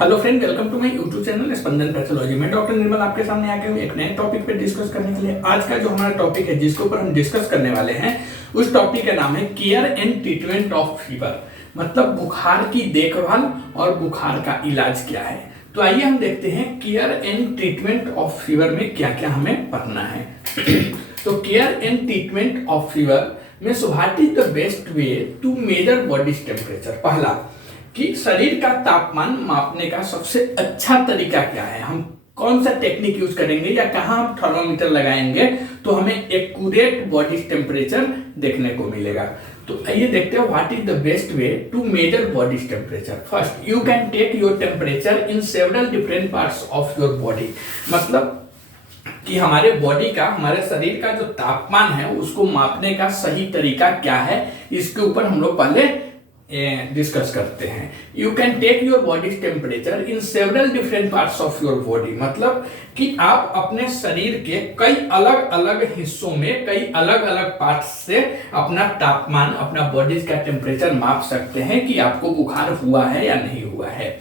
Hello friend, welcome to my YouTube channel Spandan pathology में doctor Nirmal आपके सामने आके हुए एक नए टॉपिक पे डिस्कस करने के लिए। आज का जो हमारा टॉपिक है जिसके ऊपर हम डिस्कस करने वाले हैं उस टॉपिक का नाम है care and treatment of fever. मतलब बुखार की देखभाल और बुखार का इलाज क्या है। तो आइए हम देखते हैं care and treatment of fever में क्या क्या हमें पढ़ना है। तो care and treatment of fever में so what is the best way to measure body temperature. पहला कि शरीर का तापमान मापने का सबसे अच्छा तरीका क्या है, हम कौन सा टेक्निक यूज करेंगे या कहाँ हम थर्मोमीटर लगाएंगे तो हमें एक्यूरेट बॉडी टेम्परेचर देखने को मिलेगा। तो आइए देखते हैं what is the best way to measure body temperature. First, you can take your temperature in several different parts of your body. मतलब कि हमारे बॉडी का, हमारे शरीर का जो तापमान है उसको मापने का सही तरीका क्या है, इसके ऊपर हम लोग पहले डिस्कस करते हैं। You can take your body temperature in several different parts of your body. मतलब कि आप अपने शरीर के कई अलग अलग हिस्सों में, कई अलग अलग पार्ट्स से अपना तापमान, अपना बॉडी का टेम्परेचर माप सकते हैं कि आपको बुखार हुआ है या नहीं हुआ है।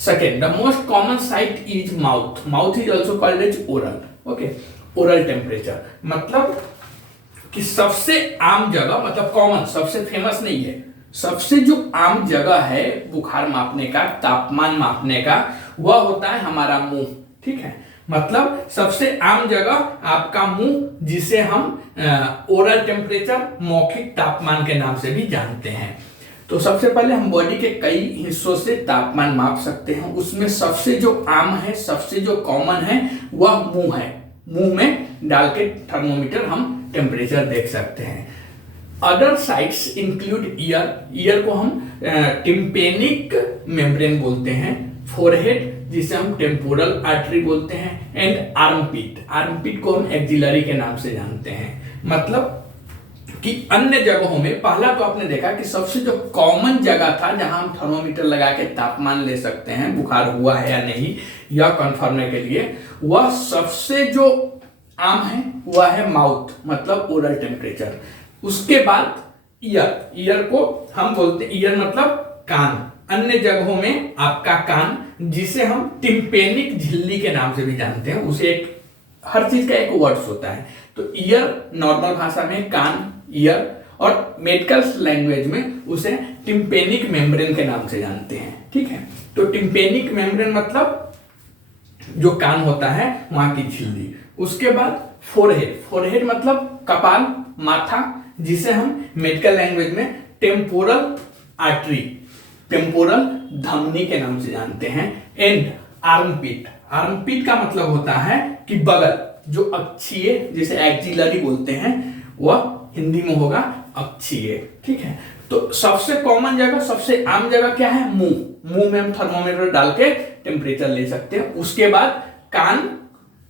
Second, the most common site is mouth. Mouth is also called as oral. Okay, oral temperature मतलब कि सबसे आम जगह, मतलब कॉमन, सबसे फेमस नहीं है, सबसे जो आम जगह है बुखार मापने का, तापमान मापने का, वह होता है हमारा मुंह। ठीक है, मतलब सबसे आम जगह आपका मुंह, जिसे हम ओरल टेम्परेचर, मौखिक तापमान के नाम से भी जानते हैं। तो सबसे पहले हम बॉडी के कई हिस्सों से तापमान माप सकते हैं। उसमें सबसे जो आम है, सबसे जो कॉमन है, वह मुंह है। मुंह में डाल के थर्मोमीटर हम टेम्परेचर देख सकते हैं। Other sites include year. Year को हम टिम्पेनिक मेम्ब्रेन बोलते हैं। फोरहेड, जिसे हम टेम्पोरल आर्टरी बोलते हैं। एंड आर्मपिट, आर्मपिट को हम एक्सिलरी के नाम से जानते हैं। मतलब कि अन्य जगहों में, पहला तो आपने देखा कि सबसे जो कॉमन जगह था जहां हम थर्मोमीटर लगा के तापमान ले सकते हैं बुखार हुआ है या नहीं यह कंफर्म के लिए, वह सबसे जो आम है वह है माउथ, मतलब ओरल टेम्परेचर। उसके बाद ईयर। ईयर को हम बोलते हैं, ईयर मतलब कान, अन्य जगहों में आपका कान, जिसे हम टिम्पेनिक झिल्ली के नाम से भी जानते हैं। उसे एक, हर चीज का एक वर्ड्स होता है। तो ईयर नॉर्मल भाषा में कान, ईयर, और मेडिकल लैंग्वेज में उसे टिम्पेनिक मेम्ब्रेन के नाम से जानते हैं। ठीक है, तो टिम्पेनिक मेम्ब्रेन मतलब जो कान होता है वहां की झिल्ली। उसके बाद फोरहेड। फोरहेड मतलब कपाल, माथा, जिसे हम मेडिकल लैंग्वेज में टेम्पोरल आर्टरी, टेम्पोरल धमनी के नाम से जानते हैं। And armpit. आर्मपिट का मतलब होता है कि बगल, जो अक्षीय, जिसे एक्सिलरी बोलते हैं, वह हिंदी में होगा अक्षीय। ठीक है, तो सबसे कॉमन जगह, सबसे आम जगह क्या है? मुंह। मुंह में हम थर्मोमीटर डाल के टेम्परेचर ले सकते हैं। उसके बाद कान,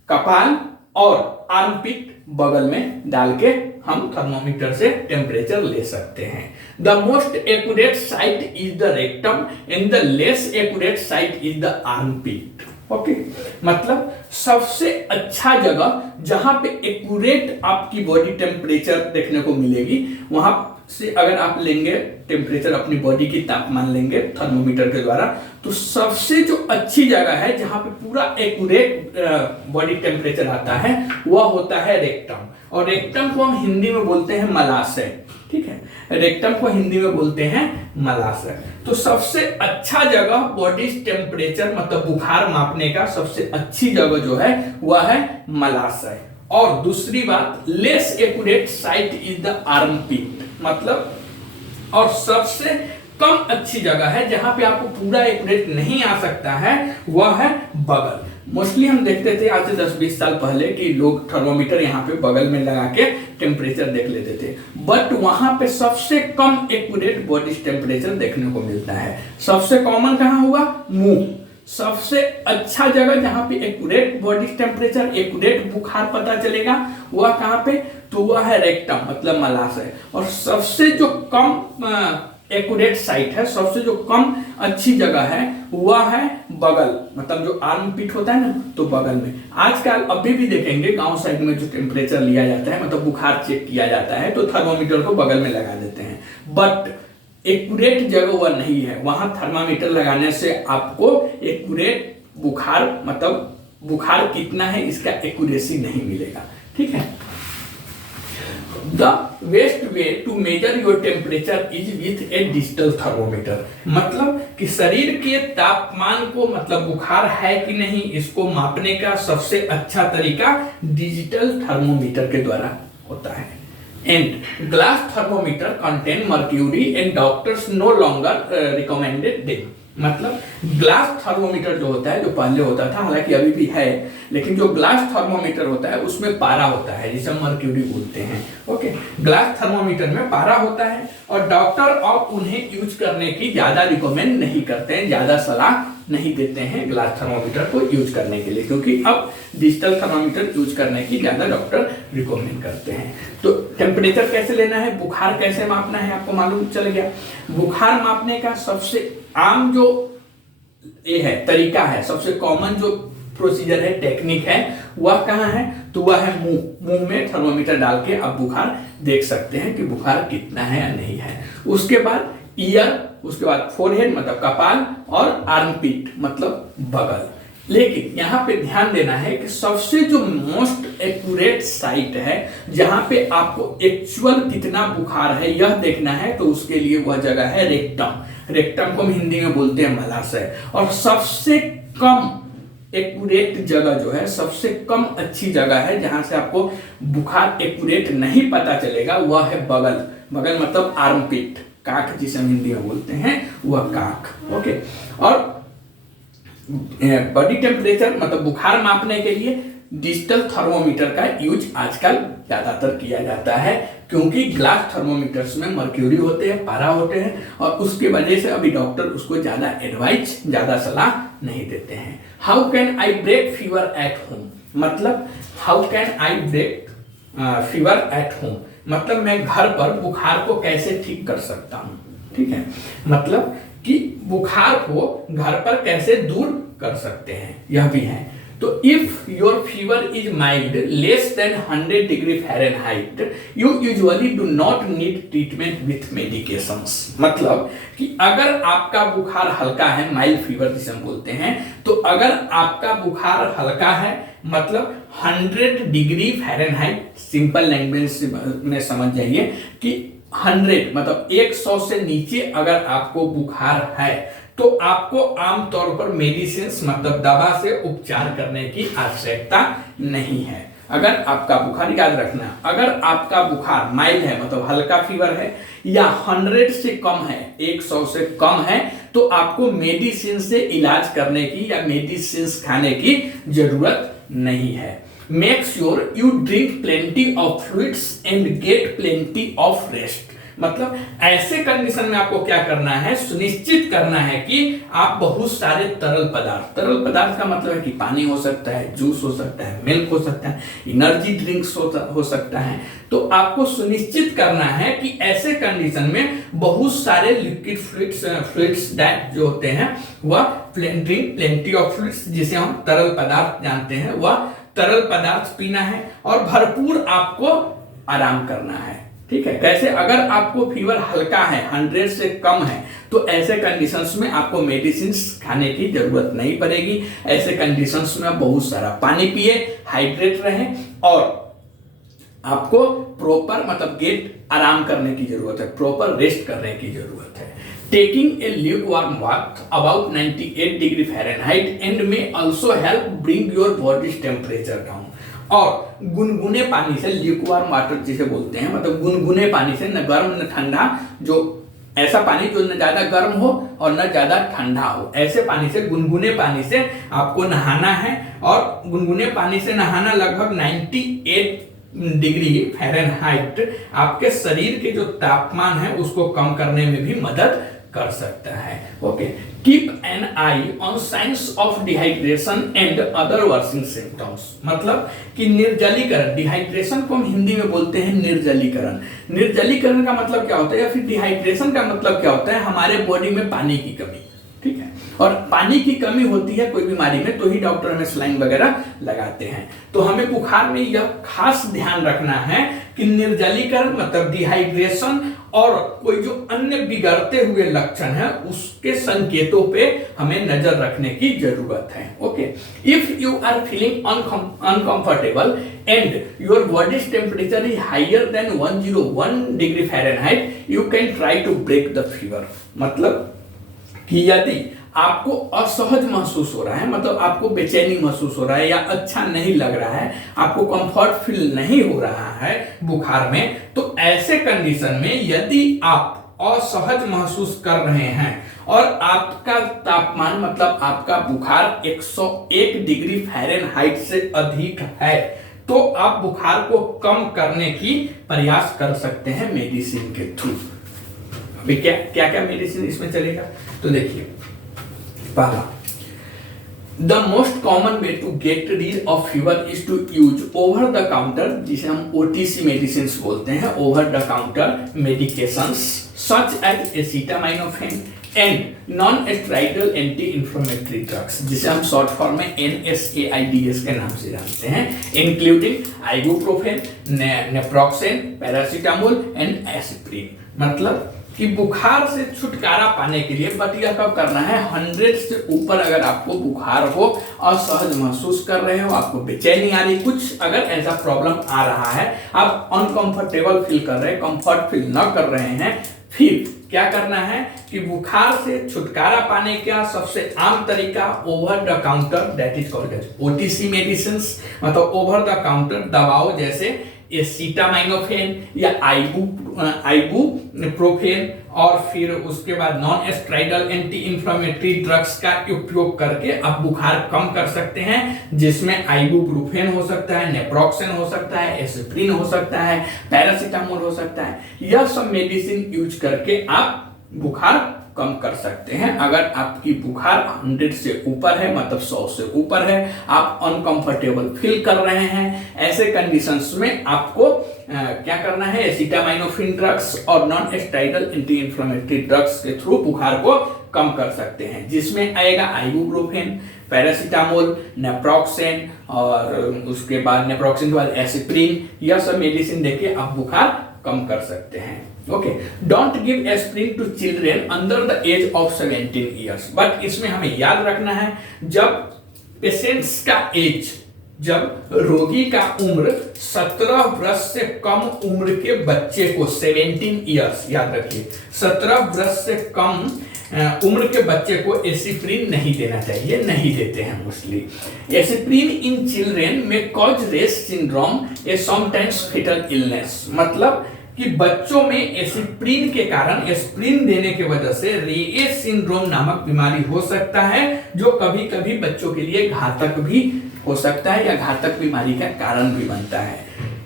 कपाल और आर्मपिट बगल में डाल के हम थर्मोमीटर से टेम्परेचर ले सकते हैं। The most accurate site is the rectum and the less accurate site is the armpit. Okay, मतलब सबसे अच्छा जगह जहां पे एक्यूरेट आपकी बॉडी टेम्परेचर देखने को मिलेगी, वहां से अगर आप लेंगे टेम्परेचर, अपनी बॉडी की तापमान लेंगे थर्मोमीटर के द्वारा, तो सबसे जो अच्छी जगह है जहां पे पूरा एक्यूरेट बॉडी टेम्परेचर आता है वह होता है रेक्टम। और रेक्टम को हम हिंदी में बोलते हैं मलाशय। ठीक है, रेक्टम को हिंदी में बोलते हैं मलाशय। तो सबसे अच्छा जगह बॉडी टेम्परेचर, मतलब बुखार मापने का सबसे अच्छी जगह जो है वह है मलाशय। और दूसरी बात, less accurate site is the armpit. मतलब और सबसे कम अच्छी जगह है जहां पे आपको पूरा एक्यूरेट नहीं आ सकता है, वह है बगल। मोस्टली हम देखते थे आज से 10-20 साल पहले कि लोग थर्मोमीटर यहाँ पे बगल में लगा के टेम्परेचर देख लेते थे, बट वहां पे सबसे कम एक्यूरेट बॉडी टेम्परेचर देखने को मिलता है। सबसे कॉमन कहाँ हुआ? मुंह। सबसे अच्छा जगह जहां पे एक्यूरेट बॉडी टेम्परेचर, एक्यूरेट बुखार पता चलेगा, वह कहां पे? तो वह है रेक्टम, मतलब मलाशय। और सबसे जो कम एक्यूरेट साइट है, सबसे जो कम अच्छी जगह है, वह है बगल, मतलब जो आर्मपिट होता है ना, तो बगल में। आजकल अभी भी देखेंगे गांव साइड में जो टेम्परेचर लिया जाता है, मतलब बुखार चेक किया जाता है, तो थर्मोमीटर को बगल में लगा देते हैं। बट एक्यूरेट जगह वह नहीं है, वहां थर्मामीटर लगाने से आपको एक्यूरेट बुखार मतलब बुखार कितना है इसका एक्यूरेसी नहीं मिलेगा। ठीक है। The best way to measure your temperature is with a digital thermometer। मतलब कि शरीर के तापमान को मतलब बुखार है कि नहीं इसको मापने का सबसे अच्छा तरीका डिजिटल थर्मोमीटर के द्वारा होता है। And glass thermometer contain mercury and doctors no longer recommended them। मतलब ग्लास थर्मोमीटर जो होता है, जो पहले होता था, हालांकि अभी भी है, लेकिन जो ग्लास थर्मोमीटर होता है उसमें पारा होता है जिसे मर्क्यूरी बोलते हैं। ओके, ग्लास थर्मोमीटर में पारा होता है और डॉक्टर अब उन्हें यूज करने की ज्यादा रिकमेंड नहीं करते हैं, ज्यादा सलाह नहीं देते हैं ग्लास थर्मोमीटर को यूज करने के लिए, क्योंकि अब डिजिटल थर्मोमीटर यूज करने की ज्यादा डॉक्टर रिकमेंड करते हैं। तो टेम्परेचर कैसे लेना है, बुखार कैसे मापना है, आपको मालूम चल गया। बुखार मापने का सबसे आम जो ये है तरीका है, सबसे कॉमन जो प्रोसीजर है, टेक्निक है, वह कहाँ है, तो वह है मुंह में थर्मोमीटर डाल के आप बुखार देख सकते हैं कि बुखार कितना है या नहीं है। उसके बाद ईयर, उसके बाद फोरहेड मतलब कपाल और आर्मपिट मतलब बगल। लेकिन यहाँ पे ध्यान देना है कि सबसे जो मोस्ट एक्यूरेट साइट है जहां पे आपको एक्चुअल कितना बुखार है यह देखना है, तो उसके लिए वह जगह है रेक्टम। रेक्टम को हम हिंदी में बोलते हैं मलाशय। और सबसे कम एक्यूरेट जगह जो है, सबसे कम अच्छी जगह है जहां से आपको बुखार एक्यूरेट नहीं पता चलेगा, वह है बगल। बगल मतलब आर्मपिट, काख जिसे हम हिंदी में बोलते हैं, वह काख। ओके। और बॉडी टेम्परेचर मतलब बुखार मापने के लिए डिजिटल थर्मोमीटर का यूज आजकल ज्यादातर किया जाता है, क्योंकि ग्लास थर्मोमीटर्स में मर्क्यूरी होते हैं, पारा होते हैं, और उसके वजह से अभी डॉक्टर उसको ज्यादा एडवाइस, ज्यादा सलाह नहीं देते हैं। How can I break fever at home, मतलब how can I break fever at home मतलब मैं घर पर बुखार को कैसे ठीक कर सकता हूँ। ठीक है, मतलब कि बुखार को घर पर कैसे दूर कर सकते हैं, यह भी है। तो if your fever is mild less than 100 degree Fahrenheit you usually do not need treatment with medications. मतलब कि अगर आपका बुखार हल्का है, माइल्ड फीवर जिसे हम बोलते हैं, तो अगर आपका बुखार हल्का है मतलब 100 डिग्री फ़ारेनहाइट, सिंपल लैंग्वेज में समझ जाइए कि 100 मतलब 100 से नीचे अगर आपको बुखार है तो आपको आमतौर पर मेडिसिन मतलब दवा से उपचार करने की आवश्यकता नहीं है। अगर आपका बुखार, याद रखना, अगर आपका बुखार माइल्ड है मतलब हल्का फीवर है या 100 से कम है, 100 से कम है, तो आपको मेडिसिन से इलाज करने की या मेडिसिन खाने की जरूरत नहीं है। Make sure you drink plenty of fluids and get plenty of rest। मतलब ऐसे कंडीशन में आपको क्या करना है, सुनिश्चित करना है कि आप बहुत सारे तरल पदार्थ का मतलब है कि पानी हो सकता है, जूस हो सकता है, मिल्क हो सकता है, एनर्जी ड्रिंक्स हो सकता है। तो आपको सुनिश्चित करना है कि ऐसे कंडीशन में बहुत सारे लिक्विड फ्लूइड्स डाइट जो होते हैं वह ड्रिंक प्लेंटी ऑफ फ्लूइड्स, जिसे हम तरल पदार्थ जानते हैं, वह तरल पदार्थ पीना है और भरपूर आपको आराम करना है। ठीक है, कैसे, अगर आपको फीवर हल्का है, 100 से कम है, तो ऐसे कंडीशंस में आपको मेडिसिन खाने की जरूरत नहीं पड़ेगी। ऐसे कंडीशंस में बहुत सारा पानी पिए, हाइड्रेट रहें, और आपको प्रॉपर मतलब गेट आराम करने की जरूरत है, प्रॉपर रेस्ट करने की जरूरत है। Taking a lukewarm bath about 98 degree Fahrenheit and में also help bring your body's temperature down। और गुनगुने पानी से, ल्यूकवार्म वाटर जिसे बोलते हैं, मतलब गुनगुने पानी से, न गर्म न ठंडा, जो ऐसा पानी जो न ज्यादा गर्म हो और न ज्यादा ठंडा हो, ऐसे पानी से, गुनगुने पानी से आपको नहाना है। और गुनगुने पानी से नहाना लगभग 98 डिग्री फ़ारेनहाइट आपके शरीर के जो तापमान है उसको कम करने में भी मदद कर सकता है। Okay, keep an eye on signs of dehydration and other worsening symptoms. मतलब कि निर्जलीकरण, डिहाइड्रेशन को हम हिंदी में बोलते हैं निर्जलीकरण। निर्जलीकरण का मतलब क्या होता है, या फिर डिहाइड्रेशन का मतलब क्या होता है, हमारे बॉडी में पानी की कमी। ठीक है, और पानी की कमी होती है कोई बीमारी में तो ही डॉक्टर हमें सलाइन वगैरह लगाते हैं। तो हमें बुखार में यह खास ध्यान रखना है कि निर्जलीकरण मतलब डिहाइड्रेशन और कोई जो अन्य बिगड़ते हुए लक्षण है उसके संकेतों पे हमें नजर रखने की जरूरत है। Okay, if you are feeling uncomfortable and your body's temperature is higher than 101 degree Fahrenheit, you can try to break the fever. मतलब कि यदि आपको असहज महसूस हो रहा है, मतलब आपको बेचैनी महसूस हो रहा है या अच्छा नहीं लग रहा है, आपको कंफर्ट फील नहीं हो रहा है बुखार में, तो ऐसे कंडीशन में यदि आप असहज महसूस कर रहे हैं और आपका तापमान मतलब आपका बुखार 101 डिग्री फ़ारेनहाइट से अधिक है, तो आप बुखार को कम करने की प्रयास कर सकते हैं मेडिसिन के थ्रू। अभी क्या क्या क्या मेडिसिन इसमें चलेगा, तो देखिए, पहला, the most common way to get rid of fever is to use over the counter, जिसे हम OTC मेडिसिन बोलते हैं, over the counter medications such as acetaminophen and non steroidal anti inflammatory drugs, जिसे हम शॉर्ट फॉर्म में NSAIDs के नाम से जानते हैं, including ibuprofen, naproxen, paracetamol and aspirin. मतलब कि बुखार से छुटकारा पाने के लिए, बट यह कब करना है, 100 से ऊपर अगर आपको बुखार हो, असहज महसूस कर रहे हो, आपको बेचैनी आ रही, कुछ अगर ऐसा प्रॉब्लम आ रहा है, आप अनकंफर्टेबल फील कर रहे हैं, कंफर्ट फील न कर रहे हैं, फिर क्या करना है कि बुखार से छुटकारा पाने का सबसे आम तरीका over the counter, that is called as OTC medicine, मतलब ओवर द काउंटर दवाओं जैसे एसिटामाइनोफेन या आइबुप्रोफेन और फिर उसके बाद non steroidal anti inflammatory drugs का उपयोग करके आप बुखार कम कर सकते हैं, जिसमें आइबुप्रोफेन हो सकता है, नेप्रोक्सेन हो सकता है, एस्पिरिन हो सकता है, पैरासीटामोल हो सकता है। यह सब मेडिसिन यूज करके आप बुखार कम कर सकते हैं। अगर आपकी बुखार 100 से ऊपर है, मतलब 100 से ऊपर है, आप अनकंफर्टेबल फील कर रहे हैं, ऐसे कंडीशंस में आपको क्या करना है, एसिटामाइनोफेन ड्रग्स और non steroidal anti inflammatory drugs के थ्रू बुखार को कम कर सकते हैं, जिसमें आएगा आइबुप्रोफेन, पैरासीटामोल, नेप्रोक्सेन और उसके बाद नेप्रोक्सेन के बाद एस्पिरिन। यह सब मेडिसिन देके आप बुखार कम कर सकते हैं। Okay, don't give aspirin to children under the age of 17 years, but इसमें हमें याद रखना है, जब पेशेंट्स का एज, जब रोगी का उम्र 17 वर्ष से कम उम्र के बच्चे को, 17 ईयर्स याद रखिए, 17 वर्ष से कम उम्र के बच्चे को एस्पिरिन नहीं देना चाहिए, नहीं देते हैं मोस्टली। एस्पिरिन इन चिल्ड्रेन में कॉज रेस सिंड्रोम ए समटाइम्स फेटल इलनेस, मतलब कि बच्चों में एस्पिरिन के कारण, एस्पिरिन देने की वजह से रेस सिंड्रोम नामक बीमारी हो सकता है, जो कभी कभी बच्चों के लिए घातक भी हो सकता है या घातक बीमारी का कारण भी बनता है।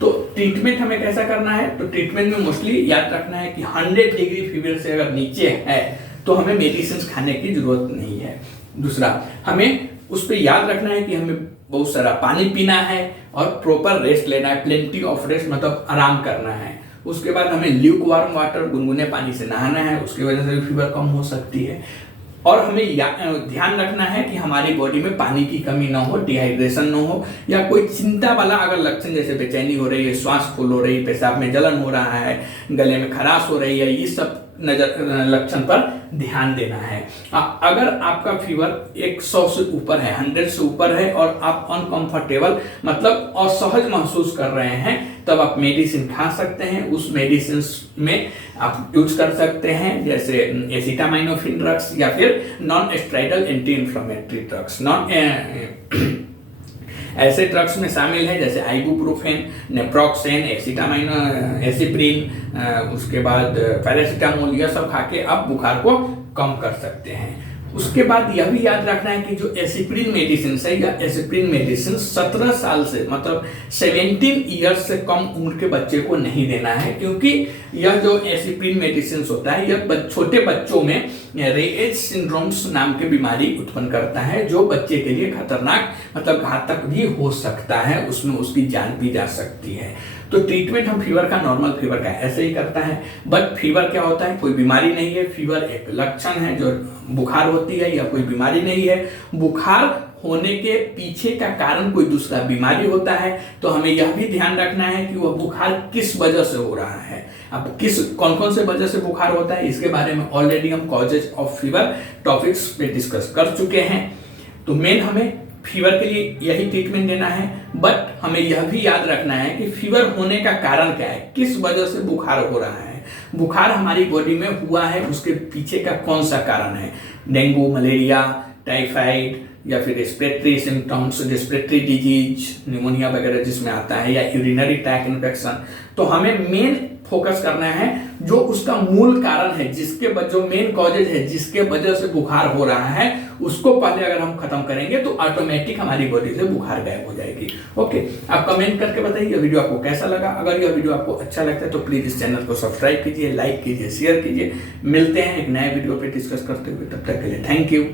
तो ट्रीटमेंट हमें कैसा करना है, तो ट्रीटमेंट में मोस्टली याद रखना है कि 100 डिग्री फीवर से अगर नीचे है तो हमें मेडिसिन खाने की जरूरत नहीं है। दूसरा, हमें उस पर याद रखना है कि हमें बहुत सारा पानी पीना है और प्रॉपर रेस्ट लेना है, प्लेंटी ऑफ रेस्ट, मतलब आराम करना है। उसके बाद हमें ल्यूक वार्म वाटर, गुनगुने पानी से नहाना है, उसकी वजह से भी फीवर कम हो सकती है। और हमें ध्यान रखना है कि हमारी बॉडी में पानी की कमी ना हो, डिहाइड्रेशन ना हो, या कोई चिंता वाला अगर लक्षण जैसे बेचैनी हो रही है, श्वास फूल हो रही है, पेशाब में जलन हो रहा है, गले में खराश हो रही है, ये सब लक्षण पर ध्यान देना है। अगर आपका फीवर 100 से ऊपर है, 100 से ऊपर है और आप अनकंफर्टेबल मतलब असहज महसूस कर रहे हैं, तब आप मेडिसिन खा सकते हैं। उस मेडिसिन में आप यूज कर सकते हैं जैसे एसिटामाइनोफेन ड्रग्स या फिर non steroidal anti inflammatory drugs. ऐसे ड्रग्स में शामिल है जैसे आइबुप्रोफेन, नेप्रोक्सेन, एस्पिरिन, उसके बाद पैरासीटामोल, यह सब खा के आप बुखार को कम कर सकते हैं। उसके बाद यह भी याद रखना है कि जो एस्पिरिन मेडिसिन है या एस्पिरिन मेडिसिन 17 साल से मतलब 17 ईयर्स से कम उम्र के बच्चे को नहीं देना है, क्योंकि यह जो एस्पिरिन मेडिसिन होता है यह छोटे बच्चों में रेज सिंड्रोम्स नाम की बीमारी उत्पन्न करता है, जो बच्चे के लिए खतरनाक मतलब घातक भी हो सकता है, उसमें उसकी जान भी जा सकती है। तो ट्रीटमेंट हम फीवर का, नॉर्मल फीवर का ऐसे ही करता है। बट फीवर क्या होता है, कोई बीमारी नहीं है, फीवर एक लक्षण है जो बुखार होती है, या कोई बीमारी नहीं है। बुखार होने के पीछे का कारण कोई दूसरा बीमारी होता है, तो हमें यह भी ध्यान रखना है कि वह बुखार किस वजह से हो रहा है। अब कौन कौन से वजह से बुखार होता है, इसके बारे में ऑलरेडी हम कॉजेज ऑफ फीवर टॉपिक्स पे डिस्कस कर चुके हैं। तो मेन हमें फीवर के लिए यही ट्रीटमेंट देना है, बट हमें यह भी याद रखना है कि फीवर होने का कारण क्या है, किस वजह से बुखार हो रहा है। बुखार हमारी बॉडी में हुआ है, उसके पीछे का कौन सा कारण है, डेंगू, मलेरिया, टाइफाइड, या फिर respiratory symptoms, respiratory disease, pneumonia वगैरह जिसमें आता है, या यूरिनरी ट्रैक इन्फेक्शन। तो हमें मेन फोकस करना है जो उसका मूल कारण है, जिसके जो मेन कॉजेज है, जिसके वजह से बुखार हो रहा है, उसको पहले अगर हम खत्म करेंगे तो ऑटोमेटिक हमारी बॉडी से बुखार गायब हो जाएगी। ओके, आप कमेंट करके बताइए यह वीडियो आपको कैसा लगा। अगर यह वीडियो आपको अच्छा लगता है तो प्लीज इस चैनल को सब्सक्राइब कीजिए, लाइक कीजिए, शेयर कीजिए। मिलते हैं एक नए वीडियो पे डिस्कस करते हुए, तब तक के लिए थैंक यू।